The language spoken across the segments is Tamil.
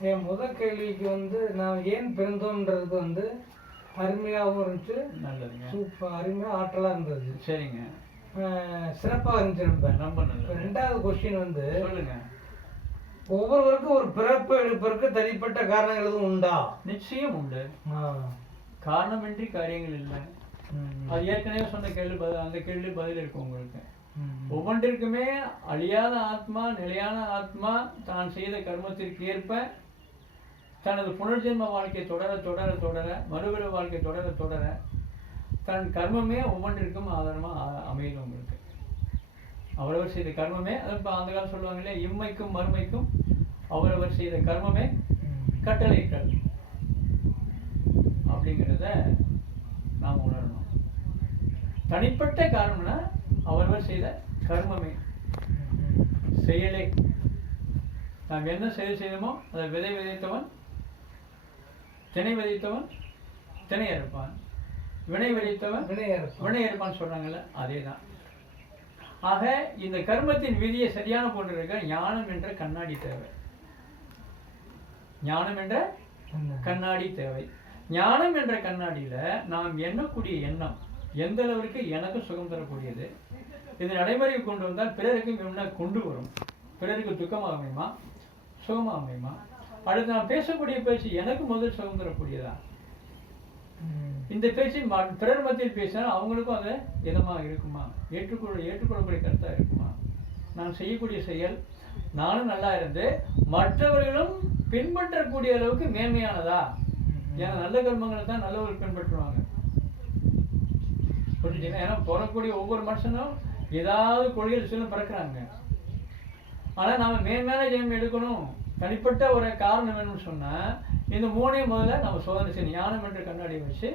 என் முதல் கேள்விக்கு வந்து நான் ஏன் பிறந்தோன்றது வந்து அருமையாகவும் இருந்துச்சு. நல்லதுங்க. சூப்பர் அருமையாக ஆற்றலாக இருந்தது. சரிங்க. சிறப்பாக இருந்துச்சு ரொம்ப ரொம்ப நல்லது. ரெண்டாவது கொஸ்டின் வந்து சொல்லுங்க. ஒவ்வொருவருக்கும் ஒரு பிறப்பு எடுப்பதற்கு தனிப்பட்ட காரணங்கள் எதுவும் உண்டா? நிச்சயம் உண்டு. காரணமின்றி காரியங்கள் இல்லை. அது ஏற்கனவே சொன்ன கேள்வி பதில் அந்த கேள்வி பதில் இருக்கு உங்களுக்கு. ஒவ்வொன்றிற்குமே அழியாத ஆத்மா நிலையான ஆத்மா தான் செய்த கர்மத்திற்கு ஏற்ப தனது புனர்ஜென்ம வாழ்க்கை தொடர தொடர தொடர மறுபிற வாழ்க்கை தொடர தொடர தன் கர்மமே ஒவ்வொன்றிற்கும் ஆதாரமாக அமையணும் உங்களுக்கு அவரவர் செய்த கர்மமே அது இப்போ அந்த காலம் சொல்லுவாங்களே இம்மைக்கும் மறுமைக்கும் அவரவர் செய்த கர்மமே ம். அப்படிங்கிறத நாம் உணரணும். தனிப்பட்ட காரணம்னா அவரவர் செய்த கர்மமே. செயலே. நாம் என்ன செயல் செய்தோமோ அதை விதை விதைத்தவன் திணை விதைத்தவன் திணை அறுப்பான் வினை விதைத்தவன் வினையரசு. வினை அறுப்பான்னு சொல்றாங்கல்ல அதே தான் ஆக இந்த கர்மத்தின் விதியை சரியான போன்று இருக்க ஞானம் என்ற கண்ணாடி தேவை. ஞானம் என்ற? கண்ணாடி. தேவை. ஞானம் என்ற கண்ணாடியில நாம் எண்ணக்கூடிய எண்ணம் எந்த அளவிற்கு எனக்கு சுகம் தரக்கூடியது? இது நடைமுறைக்கு கொண்டு வந்தால் பிறருக்கும் என்ன கொண்டு வரும். பிறருக்கு துக்கமாக அமையுமா சுகமாக அமையுமா அடுத்து நான் பேசக்கூடிய பேச்சு எனக்கு முதல் சுகம் தரக்கூடியதா ம். இந்த பேச்சு பிறர் மத்தியில் பேசினால் அவங்களுக்கும் அது இதமாக இருக்குமா? ஏற்றுக்கொள்ள ஏற்றுக்கொள்ளக்கூடிய கருத்தா இருக்குமா? நான் செய்யக்கூடிய செயல் நானும் நல்லா இருந்து மற்றவர்களும் பின்பற்றக்கூடிய அளவுக்கு மேன்மையானதா? ஏன்னா நல்ல கர்மங்களை தான் நல்லவர்கள் பின்பற்றுவாங்க. புரிஞ்சுங்களா ஏன்னா பிறக்கக்கூடிய ஒவ்வொரு மனுஷனும் ஏதாவது கொள்கையில் சில பிறக்கிறாங்க. ஆனா நாம மேன்மேல ஜெயம் எடுக்கணும். தனிப்பட்ட ஒரு காரணம் வேணும்னு சொன்னால் இந்த மூணையும் முதல்ல நம்ம சோதனை செய்யணும். ஞானம் என்ற கண்ணாடி வச்சு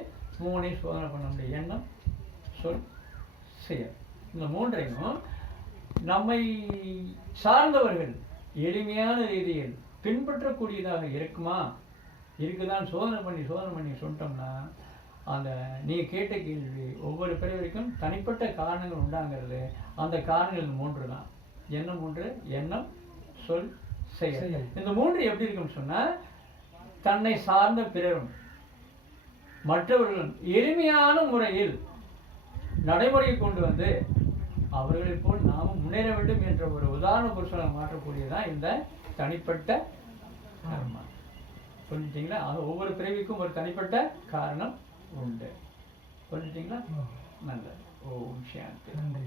மூணையும் சோதனை பண்ண முடியும். எண்ணம் சொல் செயல். இந்த மூன்றையும் நம்மை சார்ந்தவர்கள் எளிமையான ரீதியில் பின்பற்றக்கூடியதாக இருக்குமா? இருக்குதான். சோதனை பண்ணி சோதனை பண்ணி சொல்லிட்டோம்னா அந்த நீ கேட்ட கேள்வி ஒவ்வொரு பிறவிக்கும் தனிப்பட்ட காரணங்கள் உண்டாங்கிறது அந்த காரணங்கள் மூன்று தான் என்ன மூன்று? எண்ணம் சொல் செயல். இந்த மூன்று எப்படி இருக்கும்னு சொன்னா தன்னை சார்ந்த பிறரும் மற்றவர்களும் எளிமையான முறையில் நடைமுறையை கொண்டு வந்து அவர்களைப் போல் நாமும் முன்னேற வேண்டும் என்ற ஒரு உதாரண புருஷனை மாற்றக்கூடியதான் இந்த தனிப்பட்ட கர்மா. புரிஞ்சுட்டீங்களா? அது ஒவ்வொரு பிறவிக்கும் ஒரு தனிப்பட்ட காரணம் உண்டு. புரிஞ்சுட்டீங்களா? நல்லது. ஓம் சாந்தி. நன்றி.